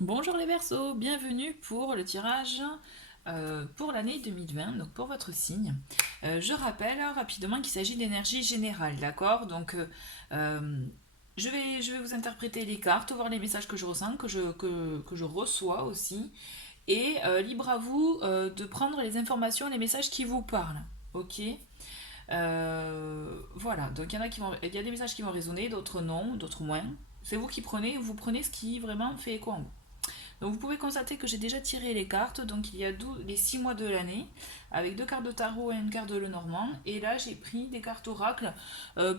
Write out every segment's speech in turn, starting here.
Bonjour les Verseaux, bienvenue pour le tirage pour l'année 2020, donc pour votre signe. Je rappelle rapidement qu'il s'agit d'énergie générale, d'accord? Donc euh, je vais vous interpréter les cartes, voir les messages que je ressens, que je reçois aussi. Et libre à vous de prendre les informations, les messages qui vous parlent. Ok. Voilà, donc il y a des messages qui vont résonner, d'autres non, d'autres moins. C'est vous prenez ce qui vraiment fait écho en vous. Donc vous pouvez constater que j'ai déjà tiré les cartes, donc il y a les 6 mois de l'année, avec deux cartes de tarot et une carte de Lenormand. Et là j'ai pris des cartes oracle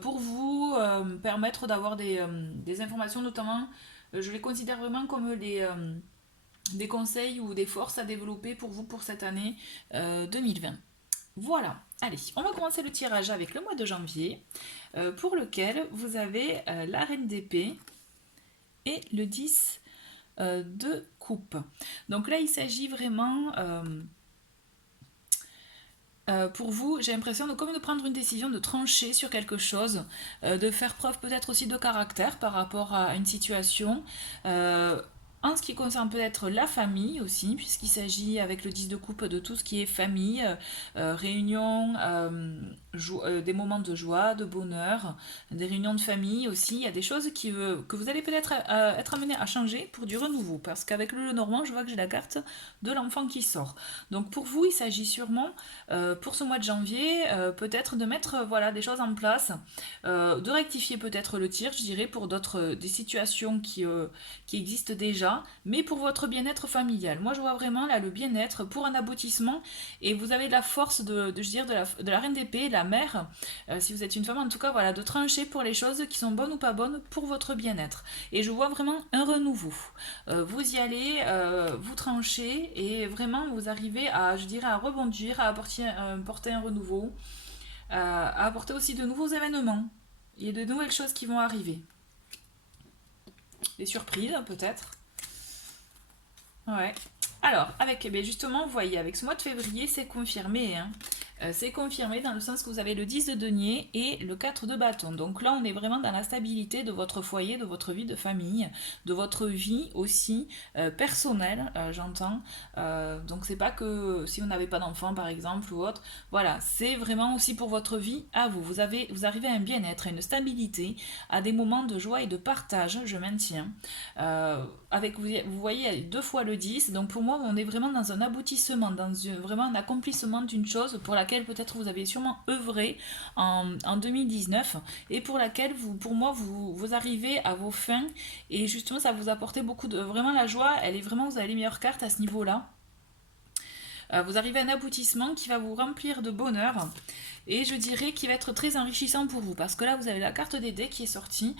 pour vous permettre d'avoir des informations, notamment je les considère vraiment comme des conseils ou des forces à développer pour vous pour cette année 2020. Voilà, allez, on va commencer le tirage avec le mois de janvier, pour lequel vous avez la reine d'épée et le 10 de coupe. Donc là, il s'agit vraiment, pour vous, j'ai l'impression de comme de prendre une décision, de trancher sur quelque chose, de faire preuve peut-être aussi de caractère par rapport à une situation. Euh, En ce qui concerne peut-être la famille aussi, puisqu'il s'agit avec le 10 de coupe de tout ce qui est famille, réunion, des moments de joie, de bonheur, des réunions de famille aussi. Il y a des choses que vous allez peut-être être amené à changer pour du renouveau, parce qu'avec le Normand, je vois que j'ai la carte de l'enfant qui sort. Donc pour vous, il s'agit sûrement pour ce mois de janvier, peut-être de mettre voilà, des choses en place, de rectifier peut-être le tir, je dirais, pour des situations qui existent déjà, mais pour votre bien-être familial. Moi, je vois vraiment là le bien-être pour un aboutissement, et vous avez de la force je dirais, de la reine d'épée, la mère, si vous êtes une femme en tout cas, voilà, de trancher pour les choses qui sont bonnes ou pas bonnes pour votre bien-être. Et je vois vraiment un renouveau. Vous y allez, vous tranchez et vraiment vous arrivez à, je dirais, à rebondir, porter un renouveau, à apporter aussi de nouveaux événements. Il y a de nouvelles choses qui vont arriver. Des surprises peut-être. Ouais. Alors, avec, eh bien, justement, vous voyez, avec ce mois de février, c'est confirmé, hein. C'est confirmé dans le sens que vous avez le 10 de denier et le 4 de bâton. Donc là, on est vraiment dans la stabilité de votre foyer, de votre vie de famille, de votre vie aussi personnelle, j'entends. Donc c'est pas que si vous n'avez pas d'enfant, par exemple, ou autre. Voilà, c'est vraiment aussi pour votre vie à vous. Vous arrivez à un bien-être, à une stabilité, à des moments de joie et de partage, je maintiens. Vous voyez, deux fois le 10. Donc pour moi, on est vraiment dans un aboutissement, vraiment un accomplissement d'une chose pour laquelle peut-être vous avez sûrement œuvré en 2019 et pour laquelle, pour moi, vous arrivez à vos fins et justement, ça vous apportait beaucoup de... Vraiment, la joie, elle est vraiment, vous avez les meilleures cartes à ce niveau-là. Vous arrivez à un aboutissement qui va vous remplir de bonheur et je dirais qu'il va être très enrichissant pour vous parce que là vous avez la carte des dés qui est sortie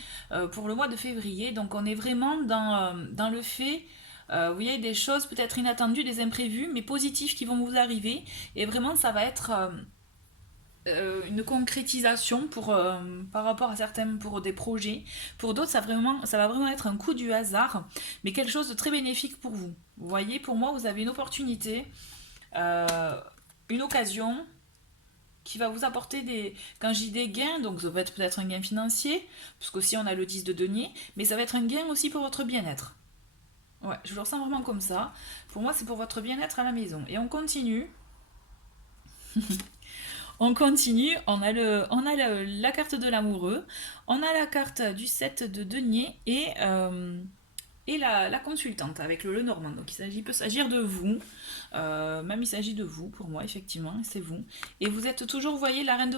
pour le mois de février, donc on est vraiment dans le fait, vous voyez, des choses peut-être inattendues, des imprévus mais positifs qui vont vous arriver et vraiment ça va être une concrétisation par rapport à certains pour des projets. Pour d'autres, ça va vraiment être un coup du hasard, mais quelque chose de très bénéfique pour vous. Vous voyez, pour moi, vous avez une opportunité, euh, une occasion qui va vous apporter des... Quand je dis des gains, donc ça va être peut-être un gain financier, parce qu'aussi on a le 10 de denier, mais ça va être un gain aussi pour votre bien-être. Ouais, je le ressens vraiment comme ça. Pour moi, c'est pour votre bien-être à la maison. Et on continue. On continue, la carte de l'amoureux, on a la carte du 7 de denier et la consultante avec le Lenormand. Donc peut s'agir de vous, même il s'agit de vous pour moi, effectivement, c'est vous. Et vous êtes toujours, vous voyez, la reine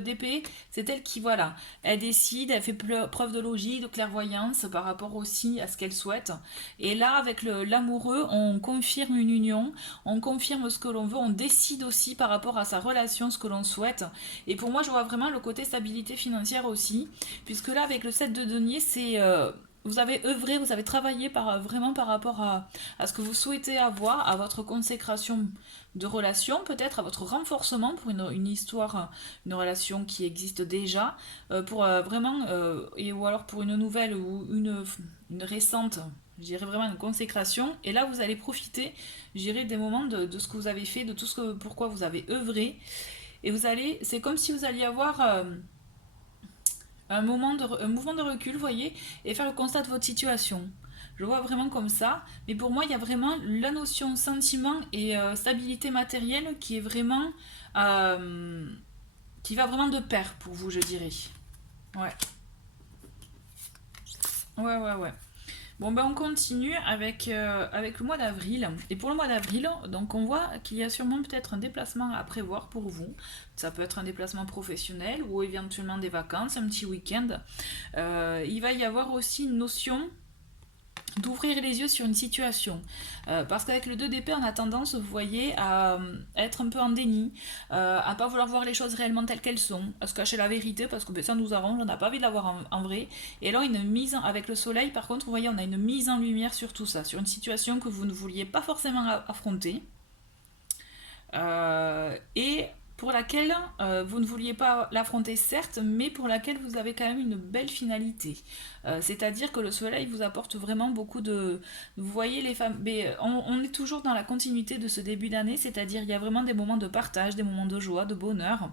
d'épée, c'est elle qui, voilà, elle décide, elle fait preuve de logique, de clairvoyance par rapport aussi à ce qu'elle souhaite. Et là, avec l'amoureux, on confirme une union, on confirme ce que l'on veut, on décide aussi par rapport à sa relation ce que l'on souhaite. Et pour moi, je vois vraiment le côté stabilité financière aussi, puisque là, avec le 7 de denier, c'est... vous avez œuvré, vous avez travaillé vraiment par rapport à ce que vous souhaitez avoir, à votre consécration de relation, peut-être à votre renforcement pour une histoire, une relation qui existe déjà, pour vraiment, ou alors pour une nouvelle ou une récente, je dirais vraiment une consécration. Et là, vous allez profiter, je dirais, des moments de ce que vous avez fait, de tout pourquoi vous avez œuvré. Et c'est comme si vous alliez avoir un mouvement de recul, vous voyez, et faire le constat de votre situation. Je vois vraiment comme ça. Mais pour moi, il y a vraiment la notion sentiment et stabilité matérielle euh, qui va vraiment de pair pour vous, je dirais. Ouais, ouais. Bon, ben on continue avec le mois d'avril. Et pour le mois d'avril, donc on voit qu'il y a sûrement peut-être un déplacement à prévoir pour vous. Ça peut être un déplacement professionnel ou éventuellement des vacances, un petit week-end. Il va y avoir aussi une notion d'ouvrir les yeux sur une situation. Parce qu'avec le 2 d'épée, on a tendance, vous voyez, à être un peu en déni, à pas vouloir voir les choses réellement telles qu'elles sont, à se cacher la vérité parce que ben, ça nous arrange, on n'a pas envie de la voir en vrai. Et là, avec le soleil, par contre, vous voyez, on a une mise en lumière sur tout ça, sur une situation que vous ne vouliez pas forcément affronter. Et pour laquelle vous ne vouliez pas l'affronter certes, mais pour laquelle vous avez quand même une belle finalité. C'est-à-dire que le soleil vous apporte vraiment beaucoup de... Vous voyez les femmes... Mais on est toujours dans la continuité de ce début d'année, c'est-à-dire il y a vraiment des moments de partage, des moments de joie, de bonheur.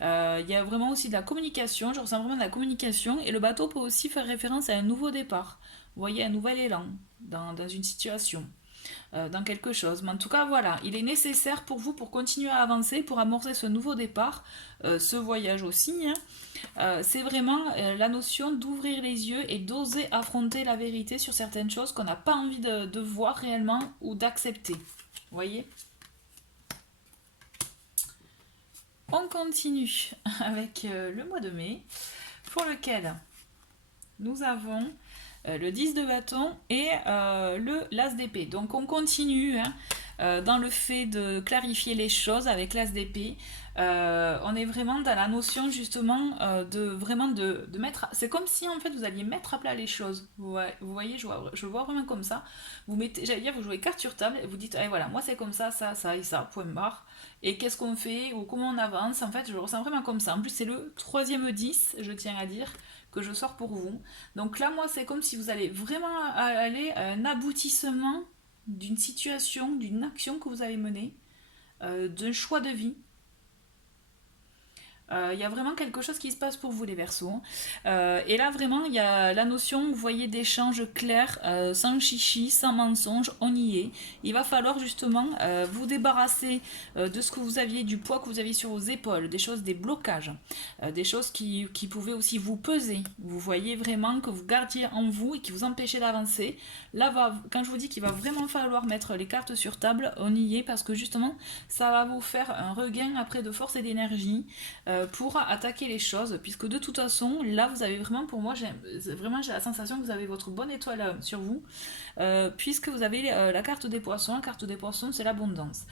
Il y a vraiment aussi de la communication, je ressens vraiment de la communication, et le bateau peut aussi faire référence à un nouveau départ. Vous voyez, un nouvel élan dans une situation dans quelque chose. Mais en tout cas, voilà, il est nécessaire pour vous pour continuer à avancer, pour amorcer ce nouveau départ, ce voyage aussi. Hein. C'est vraiment la notion d'ouvrir les yeux et d'oser affronter la vérité sur certaines choses qu'on n'a pas envie de voir réellement ou d'accepter. Vous voyez? On continue avec le mois de mai, pour lequel nous avons le 10 de bâton et l'as d'épée. Donc on continue dans le fait de clarifier les choses avec l'as d'épée. On est vraiment dans la notion justement de mettre... C'est comme si en fait vous alliez mettre à plat les choses. Vous voyez, je le vois vraiment comme ça. J'allais dire, vous jouez carte sur table et vous dites, eh, voilà, moi c'est comme ça et ça, point barre. Et qu'est-ce qu'on fait ou comment on avance. En fait, je le ressens vraiment comme ça. En plus, c'est le troisième 10, je tiens à dire, que je sors pour vous. Donc là, moi, c'est comme si vous allez vraiment aller à un aboutissement d'une situation, d'une action que vous avez menée, d'un choix de vie. Il y a vraiment quelque chose qui se passe pour vous les Verseaux. Et là vraiment il y a la notion, vous voyez, d'échange clair, sans chichi, sans mensonge, on y est. Il va falloir justement vous débarrasser de ce que vous aviez, du poids que vous aviez sur vos épaules, des choses, des blocages, des choses qui pouvaient aussi vous peser. Vous voyez vraiment que vous gardiez en vous et qui vous empêchaient d'avancer. Là, quand je vous dis qu'il va vraiment falloir mettre les cartes sur table, on y est parce que justement ça va vous faire un regain après de force et d'énergie. Pour attaquer les choses, puisque de toute façon, là, vous avez vraiment, pour moi, j'ai la sensation que vous avez votre bonne étoile sur vous, puisque vous avez la carte des poissons. La carte des poissons, c'est l'abondance,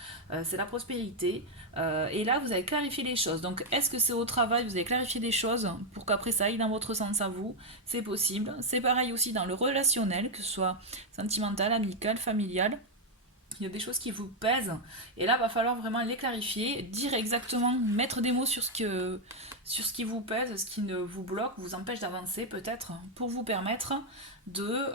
c'est la prospérité, et là, vous avez clarifié les choses. Donc, est-ce que c'est au travail, vous avez clarifié des choses pour qu'après ça aille dans votre sens à vous? C'est possible. C'est pareil aussi dans le relationnel, que ce soit sentimental, amical, familial. Il y a des choses qui vous pèsent et là va falloir vraiment les clarifier, dire exactement, mettre des mots sur ce qui vous pèse, ce qui ne vous bloque, vous empêche d'avancer peut-être, pour vous permettre de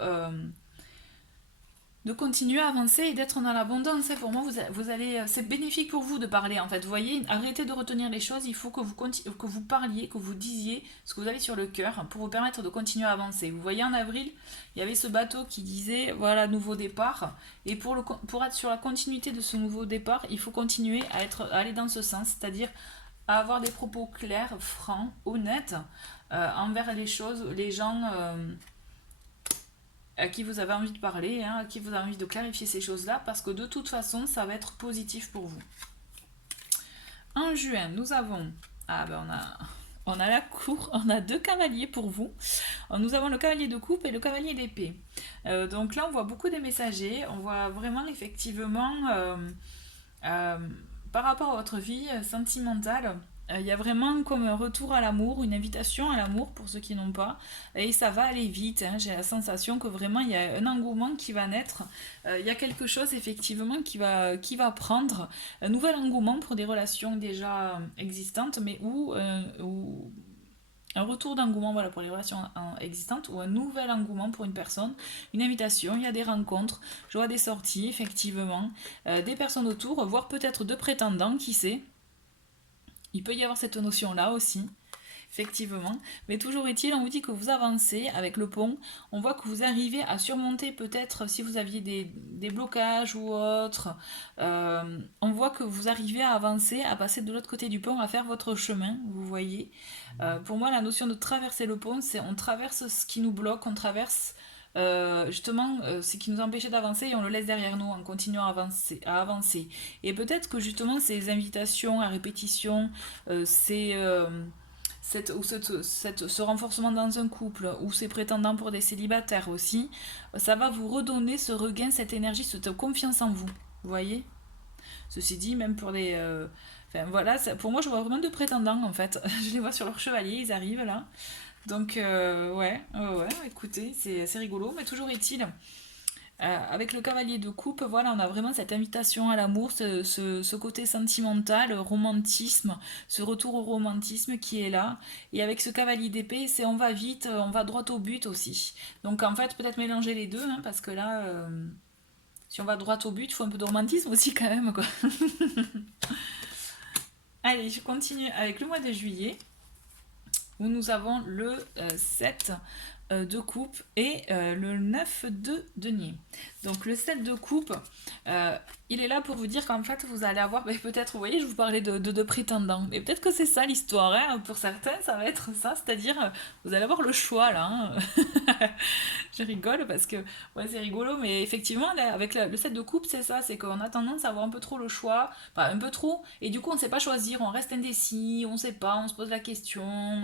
continuer à avancer et d'être dans l'abondance. Pour moi, vous allez, c'est bénéfique pour vous de parler en fait. Vous voyez, arrêtez de retenir les choses, il faut que vous parliez, que vous disiez ce que vous avez sur le cœur pour vous permettre de continuer à avancer. Vous voyez, en avril, il y avait ce bateau qui disait voilà, nouveau départ. Et pour être sur la continuité de ce nouveau départ, il faut continuer à aller dans ce sens, c'est-à-dire à avoir des propos clairs, francs, honnêtes envers les choses, les gens à qui vous avez envie de parler, à qui vous avez envie de clarifier ces choses-là, parce que de toute façon, ça va être positif pour vous. En juin, nous avons... Ah ben on a la cour, on a 2 cavaliers pour vous. Nous avons le cavalier de coupe et le cavalier d'épée. Donc là, on voit beaucoup des messagers, on voit vraiment effectivement, par rapport à votre vie sentimentale, il y a vraiment comme un retour à l'amour, une invitation à l'amour pour ceux qui n'ont pas. Et ça va aller vite. J'ai la sensation que vraiment il y a un engouement qui va naître. Il y a quelque chose effectivement qui va prendre. Un nouvel engouement pour des relations déjà existantes, mais où un retour d'engouement voilà, pour les relations existantes ou un nouvel engouement pour une personne, une invitation, il y a des rencontres, je vois des sorties effectivement, des personnes autour, voire peut-être 2 prétendants, qui sait. Il peut y avoir cette notion-là aussi. effectivement. Mais toujours est-il, on vous dit que vous avancez avec le pont. On voit que vous arrivez à surmonter peut-être si vous aviez des blocages ou autres. On voit que vous arrivez à avancer, à passer de l'autre côté du pont, à faire votre chemin, vous voyez. Pour moi, la notion de traverser le pont, c'est on traverse ce qui nous bloque, on traverse justement ce qui nous empêchait d'avancer et on le laisse derrière nous en continuant à avancer. Et peut-être que justement ces invitations à répétition, ce renforcement dans un couple ou ces prétendants pour des célibataires aussi, ça va vous redonner ce regain, cette énergie, cette confiance en vous. Vous voyez. Ceci dit, même pour des... Enfin voilà, pour moi je vois vraiment de prétendants en fait. Je les vois sur leur chevalier, ils arrivent là. Donc ouais, écoutez, c'est rigolo, mais toujours est-il, avec le cavalier de coupe, voilà, on a vraiment cette invitation à l'amour, ce côté sentimental, romantisme, ce retour au romantisme qui est là. Et avec ce cavalier d'épée, c'est on va vite, on va droit au but aussi. Donc en fait, peut-être mélanger les deux, hein, parce que là, si on va droit au but, il faut un peu de romantisme aussi quand même, quoi. Allez, je continue avec le mois de juillet, où nous avons le 7 de coupe et le 9 de denier. Donc le 7 de coupe, il est là pour vous dire qu'en fait vous allez avoir, peut-être, vous voyez, je vous parlais de prétendants, mais peut-être que c'est ça l'histoire, hein. Pour certains ça va être ça, c'est-à-dire vous allez avoir le choix là, hein. Je rigole parce que ouais, c'est rigolo, mais effectivement là, avec le 7 de coupe c'est ça, c'est qu'on a tendance à avoir un peu trop le choix, enfin un peu trop, et du coup on ne sait pas choisir, on reste indécis, on ne sait pas, on se pose la question.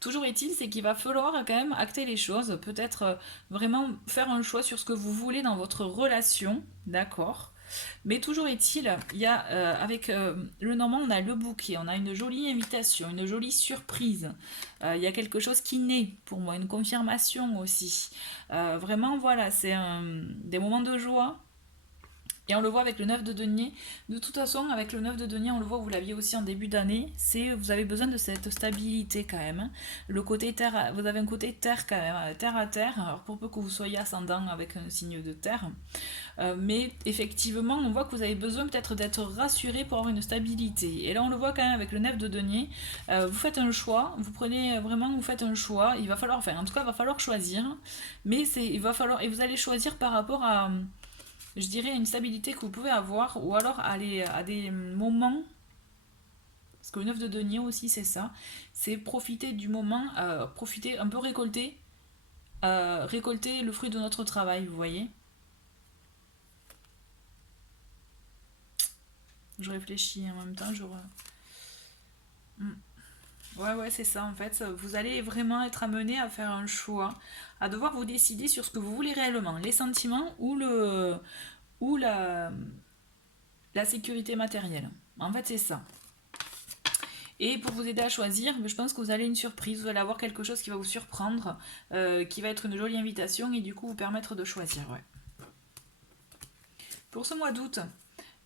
Toujours est-il, c'est qu'il va falloir quand même acter les choses, peut-être vraiment faire un choix sur ce que vous voulez dans votre relation, d'accord? Mais toujours est-il, il y a avec le normand, on a le bouquet, on a une jolie invitation, une jolie surprise. Il y a quelque chose qui naît pour moi, une confirmation aussi. Vraiment, voilà, c'est des moments de joie. Et on le voit avec le 9 de denier. De toute façon, avec le 9 de denier, on le voit, vous l'aviez aussi en début d'année, c'est vous avez besoin de cette stabilité quand même. Le côté terre, vous avez un côté terre quand même, terre à terre, alors pour peu que vous soyez ascendant avec un signe de terre. Mais effectivement, on voit que vous avez besoin peut-être d'être rassuré pour avoir une stabilité. Et là, on le voit quand même avec le 9 de denier. Vous faites un choix, vous prenez vraiment, vous faites un choix. Il va falloir, enfin, en tout cas, il va falloir choisir. Mais il va falloir, et vous allez choisir par rapport à, je dirais, une stabilité que vous pouvez avoir, ou alors aller à des moments, parce que le 9 de denier aussi c'est ça, c'est profiter du moment, profiter un peu récolter le fruit de notre travail, vous voyez. Je réfléchis en même temps, Ouais, c'est ça en fait, vous allez vraiment être amené à faire un choix, à devoir vous décider sur ce que vous voulez réellement, les sentiments ou la sécurité matérielle. En fait, c'est ça. Et pour vous aider à choisir, je pense que vous allez une surprise, vous allez avoir quelque chose qui va vous surprendre, qui va être une jolie invitation et du coup vous permettre de choisir. Ouais. Pour ce mois d'août,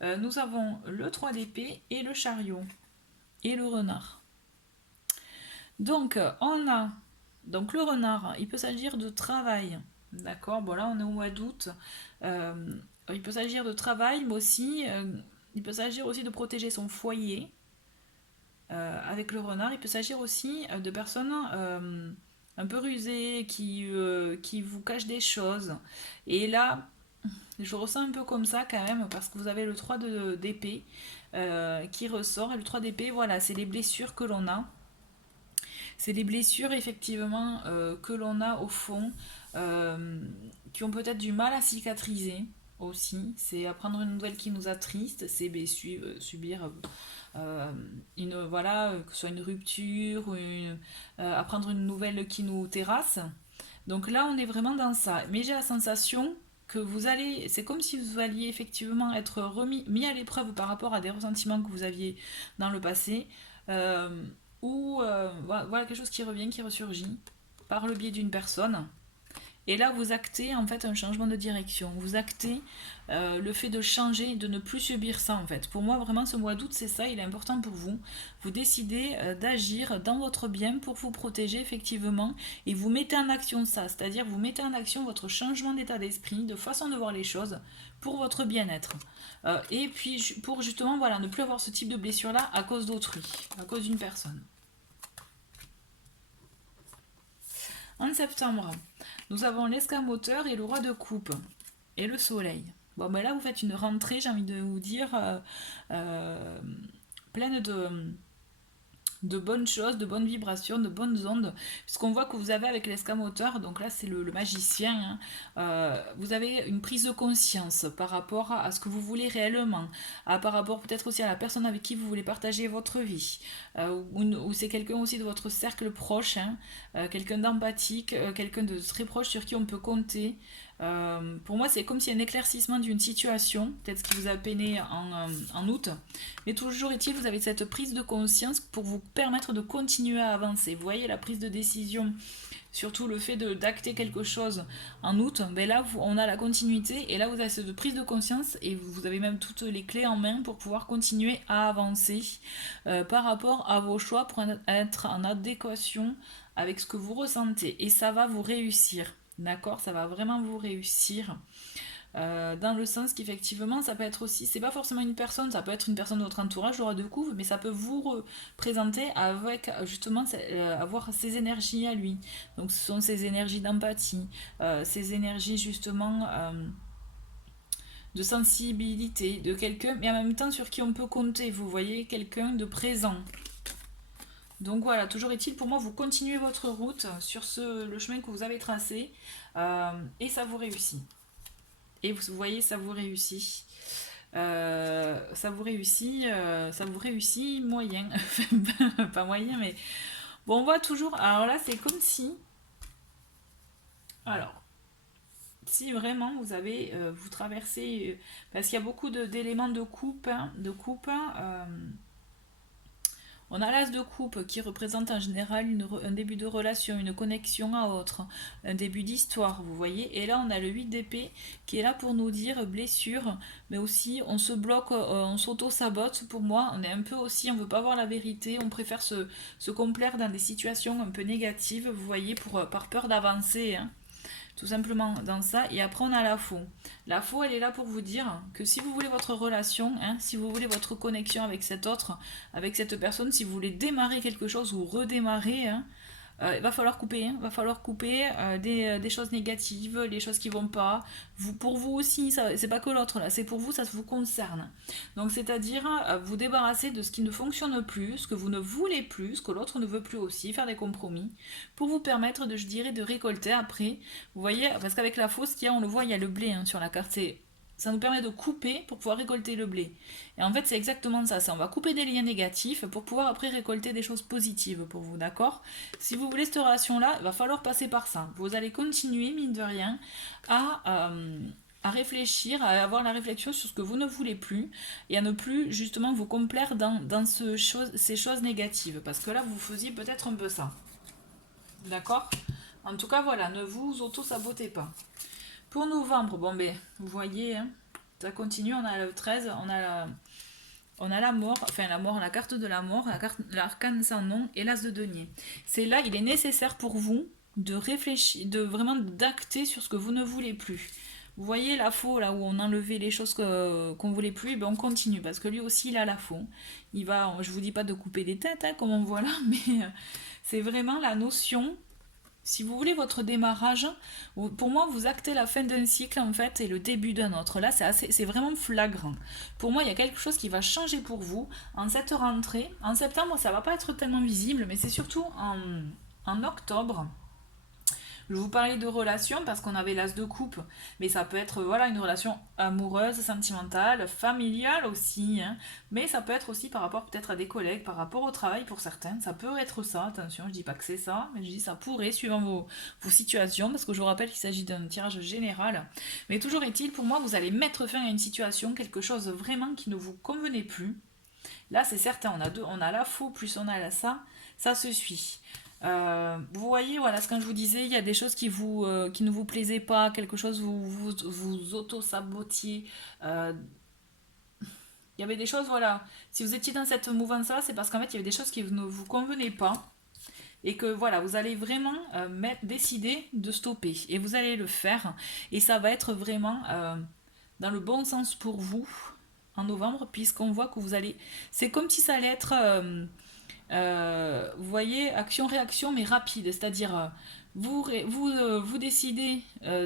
nous avons le 3 d'épée et le chariot et le renard. Donc on a donc le renard, il peut s'agir de travail. D'accord, bon là on est au mois d'août. Il peut s'agir de travail, mais aussi il peut s'agir aussi de protéger son foyer. Avec le renard, il peut s'agir aussi de personnes un peu rusées qui vous cachent des choses. Et là, je ressens un peu comme ça quand même, parce que vous avez le 3 d'épée qui ressort. Et le 3 d'épée, voilà, c'est les blessures que l'on a. C'est les blessures effectivement que l'on a au fond, qui ont peut-être du mal à cicatriser aussi. C'est apprendre une nouvelle qui nous attriste, c'est subir voilà, que ce soit une rupture, apprendre une nouvelle qui nous terrasse. Donc là, on est vraiment dans ça. Mais j'ai la sensation que c'est comme si vous alliez effectivement être mis à l'épreuve par rapport à des ressentiments que vous aviez dans le passé, ou voilà quelque chose qui revient, qui ressurgit par le biais d'une personne. Et là, vous actez en fait un changement de direction. Vous actez le fait de changer, de ne plus subir ça en fait. Pour moi, vraiment, ce mois d'août, c'est ça, il est important pour vous. Vous décidez d'agir dans votre bien pour vous protéger effectivement. Et vous mettez en action ça, c'est-à-dire vous mettez en action votre changement d'état d'esprit, de façon de voir les choses pour votre bien-être. Et puis pour justement, voilà, ne plus avoir ce type de blessure-là à cause d'autrui, à cause d'une personne. En septembre, nous avons l'escamoteur et le roi de coupe et le soleil. Bon, ben là, vous faites une rentrée, j'ai envie de vous dire, euh, pleine de bonnes choses, de bonnes vibrations, de bonnes ondes, puisqu'on voit que vous avez avec l'escamoteur, donc là c'est le magicien, hein, vous avez une prise de conscience par rapport à ce que vous voulez réellement, par rapport peut-être aussi à la personne avec qui vous voulez partager votre vie, ou c'est quelqu'un aussi de votre cercle proche, hein, quelqu'un d'empathique, quelqu'un de très proche sur qui on peut compter. Pour moi, c'est comme si un éclaircissement d'une situation, peut-être ce qui vous a peiné en août, mais toujours est-il, vous avez cette prise de conscience pour vous permettre de continuer à avancer. Vous voyez la prise de décision, surtout le fait d'acter quelque chose en août, ben là on a la continuité et là vous avez cette prise de conscience et vous avez même toutes les clés en main pour pouvoir continuer à avancer par rapport à vos choix pour être en adéquation avec ce que vous ressentez et ça va vous réussir. D'accord, ça va vraiment vous réussir. Dans le sens qu'effectivement, ça peut être aussi, c'est pas forcément une personne, ça peut être une personne de votre entourage, le roi de couve, mais ça peut vous représenter avec justement avoir ses énergies à lui. Donc ce sont ses énergies d'empathie, ses énergies justement de sensibilité, de quelqu'un, mais en même temps sur qui on peut compter, vous voyez, quelqu'un de présent. Donc voilà, toujours est-il, pour moi, vous continuez votre route sur le chemin que vous avez tracé et ça vous réussit. Et vous voyez, ça vous réussit. Ça vous réussit moyen. Pas moyen, mais bon, on voit toujours. Alors là, c'est comme si. Alors, si vraiment vous avez, vous traversez, parce qu'il y a beaucoup d'éléments de coupe, hein, on a l'as de coupe qui représente en général un début de relation, une connexion à autre, un début d'histoire, vous voyez. Et là, on a le 8 d'épée qui est là pour nous dire blessure, mais aussi on se bloque, on s'auto-sabote. Pour moi, on est un peu aussi, on veut pas voir la vérité, on préfère se complaire dans des situations un peu négatives, vous voyez, par peur d'avancer, hein, tout simplement dans ça. Et après, on a la faux. La faux, elle est là pour vous dire que si vous voulez votre relation, hein, si vous voulez votre connexion avec cet autre, avec cette personne, si vous voulez démarrer quelque chose ou redémarrer, hein, il va falloir couper, hein, va falloir couper des choses négatives, les choses qui vont pas. Pour vous aussi, c'est pas que l'autre là, c'est pour vous, ça vous concerne. Donc c'est-à-dire vous débarrasser de ce qui ne fonctionne plus, ce que vous ne voulez plus, ce que l'autre ne veut plus aussi, faire des compromis, pour vous permettre de, je dirais, de récolter après. Vous voyez, parce qu'avec la fausse qu'il y a, on le voit, il y a le blé hein, sur la carte. Ça nous permet de couper pour pouvoir récolter le blé. Et en fait, c'est exactement ça. On va couper des liens négatifs pour pouvoir après récolter des choses positives pour vous, d'accord? Si vous voulez cette relation-là, il va falloir passer par ça. Vous allez continuer, mine de rien, à réfléchir, à avoir la réflexion sur ce que vous ne voulez plus et à ne plus justement vous complaire dans ces choses négatives. Parce que là, vous faisiez peut-être un peu ça. D'accord? En tout cas, voilà, ne vous auto-sabotez pas. Pour novembre, bon ben, vous voyez, hein, ça continue, on a le 13, on a la mort, enfin la mort, la carte de la mort, l'arcane sans nom et l'as de denier. C'est là, il est nécessaire pour vous de réfléchir, de vraiment d'acter sur ce que vous ne voulez plus. Vous voyez la faux, là où on enlevait les choses qu'on voulait plus, ben on continue, parce que lui aussi, il a la faux. Il va, je vous dis pas de couper des têtes, hein, comme on voit là, mais c'est vraiment la notion. Si vous voulez votre démarrage, pour moi, vous actez la fin d'un cycle en fait et le début d'un autre. Là, c'est vraiment flagrant. Pour moi, il y a quelque chose qui va changer pour vous en cette rentrée. En septembre, ça va pas être tellement visible, mais c'est surtout en octobre. Je vous parlais de relations parce qu'on avait l'as de coupe, mais ça peut être voilà une relation amoureuse, sentimentale, familiale aussi, hein. Mais ça peut être aussi par rapport peut-être à des collègues, par rapport au travail pour certains. Ça peut être ça, attention, je dis pas que c'est ça, mais je dis ça pourrait suivant vos situations, parce que je vous rappelle qu'il s'agit d'un tirage général. Mais toujours est-il, pour moi, vous allez mettre fin à une situation, quelque chose vraiment qui ne vous convenait plus. Là, c'est certain, on a la faux plus on a la ça se suit. Vous voyez, voilà, ce que je vous disais, il y a des choses qui ne vous plaisaient pas, quelque chose vous auto-sabotiez. Il y avait des choses, voilà. Si vous étiez dans cette mouvance-là, c'est parce qu'en fait, il y avait des choses qui ne vous convenaient pas. Et que voilà, vous allez vraiment décider de stopper. Et vous allez le faire. Et ça va être vraiment dans le bon sens pour vous en novembre, puisqu'on voit que vous allez. C'est comme si ça allait être. Vous voyez, action-réaction, mais rapide, c'est-à-dire vous décidez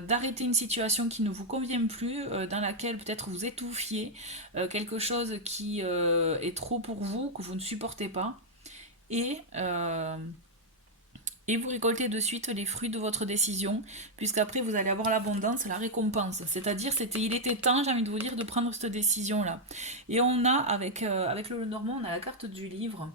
d'arrêter une situation qui ne vous convient plus, dans laquelle peut-être vous étouffiez, quelque chose qui est trop pour vous, que vous ne supportez pas, et, euh, et vous récoltez de suite les fruits de votre décision, puisqu'après vous allez avoir l'abondance, la récompense. C'est-à-dire, il était temps, j'ai envie de vous dire, de prendre cette décision-là. Et on a, avec le Normand, on a la carte du livre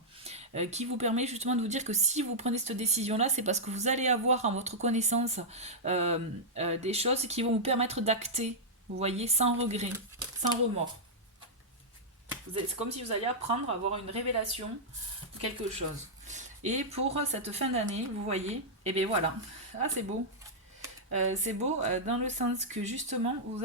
qui vous permet justement de vous dire que si vous prenez cette décision-là, c'est parce que vous allez avoir en votre connaissance des choses qui vont vous permettre d'acter, vous voyez, sans regret, sans remords. C'est comme si vous alliez apprendre à avoir une révélation de quelque chose. Et pour cette fin d'année, vous voyez, et bien voilà. Ah, c'est beau. C'est beau dans le sens que justement, vous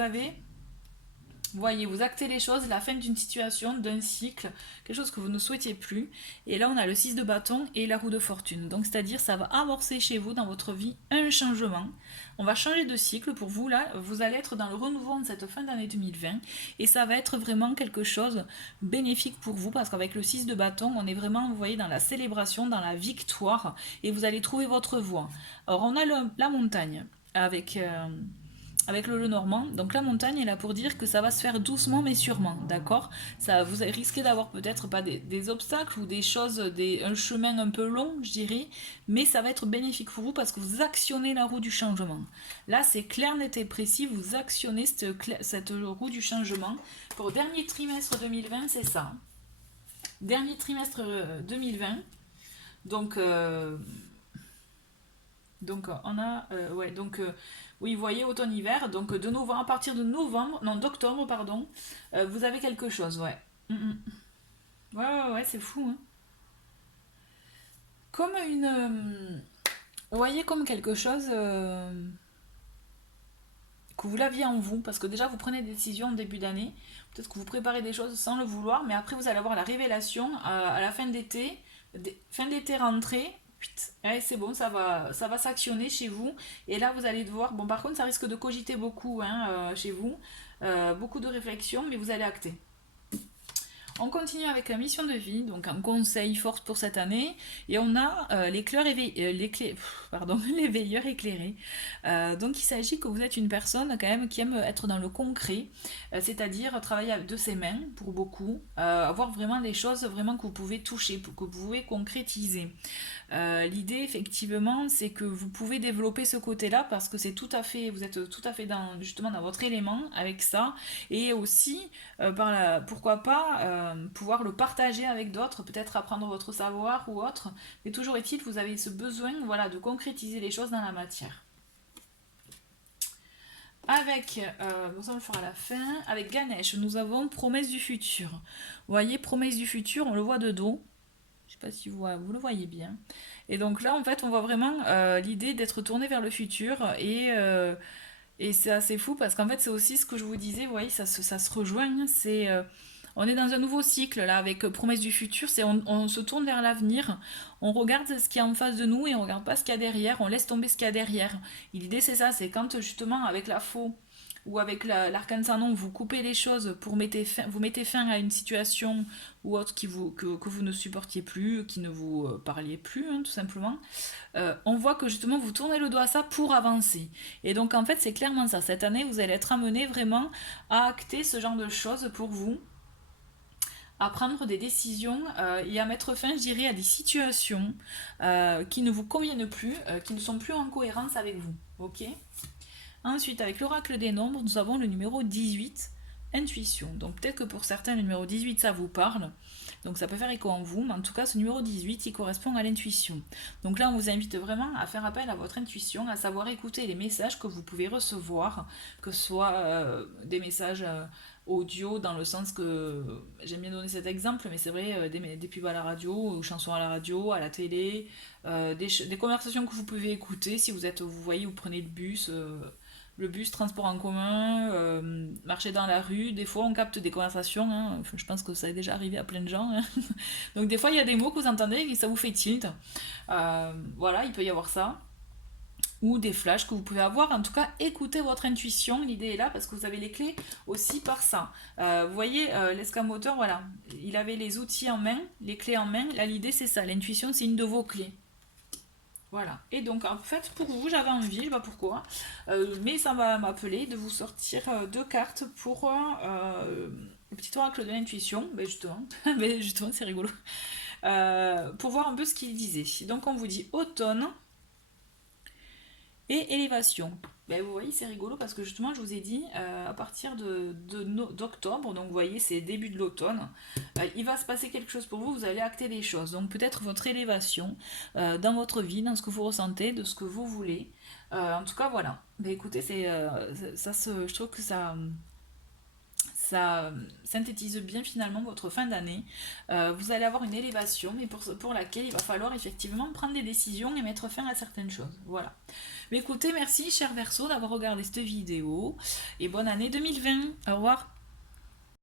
voyez, vous actez les choses, la fin d'une situation, d'un cycle, quelque chose que vous ne souhaitiez plus. Et là, on a le 6 de bâton et la roue de fortune. Donc, c'est-à-dire, ça va amorcer chez vous, dans votre vie, un changement. On va changer de cycle pour vous. Là, vous allez être dans le renouveau de cette fin d'année 2020. Et ça va être vraiment quelque chose bénéfique pour vous. Parce qu'avec le 6 de bâton, on est vraiment, vous voyez, dans la célébration, dans la victoire. Et vous allez trouver votre voie. Alors, on a la montagne avec le Lenormand. Donc la montagne est là pour dire que ça va se faire doucement mais sûrement, d'accord. Ça, vous risquez d'avoir peut-être pas des obstacles ou des choses, un chemin un peu long, je dirais, mais ça va être bénéfique pour vous parce que vous actionnez la roue du changement. Là, c'est clair, net et précis, vous actionnez cette roue du changement. Pour le dernier trimestre 2020, c'est ça. Dernier trimestre 2020. Donc on a ouais donc oui, vous voyez automne-hiver, donc de novembre, à partir de novembre, non d'octobre pardon, vous avez quelque chose, ouais. Mm, mm. Ouais, ouais, ouais, c'est fou, hein. Comme vous voyez comme quelque chose que vous l'aviez en vous, parce que déjà vous prenez des décisions en début d'année, peut-être que vous préparez des choses sans le vouloir, mais après vous allez avoir la révélation à la fin d'été, fin d'été rentrée. Ouais, c'est bon, ça va s'actionner chez vous. Et là, vous allez devoir. Bon, par contre, ça risque de cogiter beaucoup hein, chez vous. Beaucoup de réflexion, mais vous allez acter. On continue avec la mission de vie, donc un conseil force pour cette année. Et on a les veilleurs éclairés. Donc il s'agit que vous êtes une personne quand même qui aime être dans le concret, c'est-à-dire travailler de ses mains pour beaucoup, avoir vraiment des choses vraiment que vous pouvez toucher, que vous pouvez concrétiser. L'idée effectivement c'est que vous pouvez développer ce côté-là parce que vous êtes tout à fait justement dans votre élément avec ça et aussi pourquoi pas pouvoir le partager avec d'autres, peut-être apprendre votre savoir ou autre, mais toujours est-il vous avez ce besoin voilà, de concrétiser les choses dans la matière. Avec, bon ça on le fera à la fin, avec Ganesh, nous avons promesse du futur. Vous voyez, promesse du futur, on le voit de dos. Je sais pas si vous le voyez bien. Et donc là, en fait, on voit vraiment l'idée d'être tourné vers le futur et c'est assez fou parce qu'en fait, c'est aussi ce que je vous disais, vous voyez, ça se rejoint. On est dans un nouveau cycle là avec Promesse du futur, on se tourne vers l'avenir, on regarde ce qu'il y a en face de nous et on regarde pas ce qu'il y a derrière, on laisse tomber ce qu'il y a derrière. Et l'idée c'est ça, c'est quand justement avec la faux ou avec l'arcane sans nom, vous coupez les choses vous mettez fin à une situation ou autre que vous ne supportiez plus, qui ne vous parliez plus, hein, tout simplement. On voit que justement vous tournez le doigt à ça pour avancer. Et donc en fait c'est clairement ça. Cette année vous allez être amené vraiment à acter ce genre de choses pour vous, à prendre des décisions et à mettre fin, je dirais, à des situations qui ne vous conviennent plus, qui ne sont plus en cohérence avec vous. Ok. Ensuite, avec l'oracle des nombres, nous avons le numéro 18, intuition. Donc peut-être que pour certains, le numéro 18, ça vous parle. Donc ça peut faire écho en vous, mais en tout cas, ce numéro 18, il correspond à l'intuition. Donc là, on vous invite vraiment à faire appel à votre intuition, à savoir écouter les messages que vous pouvez recevoir, que ce soit des messages audio, dans le sens que, j'aime bien donner cet exemple, mais c'est vrai, des pubs à la radio, ou chansons à la radio, à la télé, des conversations que vous pouvez écouter si vous voyez, vous prenez le bus, transport en commun, marcher dans la rue, des fois on capte des conversations, hein. Enfin, je pense que ça est déjà arrivé à plein de gens, hein. Donc des fois il y a des mots que vous entendez et ça vous fait tilt. Voilà, il peut y avoir ça. ou des flashs que vous pouvez avoir. En tout cas, écoutez votre intuition, l'idée est là parce que vous avez les clés aussi par ça. Vous voyez, l'escamoteur, voilà, il avait les outils en main, les clés en main. Là, l'idée c'est ça, l'intuition c'est une de vos clés. Voilà. Et donc, en fait, pour vous, j'avais envie, je sais pas pourquoi, mais ça va m'appeler de vous sortir deux cartes pour le petit oracle de l'intuition. Ben justement, ben justement, c'est rigolo. Pour voir un peu ce qu'il disait. Donc, on vous dit automne et élévation. Ben, vous voyez, c'est rigolo parce que justement, je vous ai dit, à partir d'octobre, donc vous voyez, c'est début de l'automne, il va se passer quelque chose pour vous, vous allez acter des choses. Donc peut-être votre élévation dans votre vie, dans ce que vous ressentez, de ce que vous voulez. En tout cas, voilà. Ben, écoutez, je trouve que ça synthétise bien finalement votre fin d'année. Vous allez avoir une élévation, mais pour laquelle il va falloir effectivement prendre des décisions et mettre fin à certaines choses. Voilà. Mais écoutez, merci cher Verseau d'avoir regardé cette vidéo et bonne année 2020. Au revoir.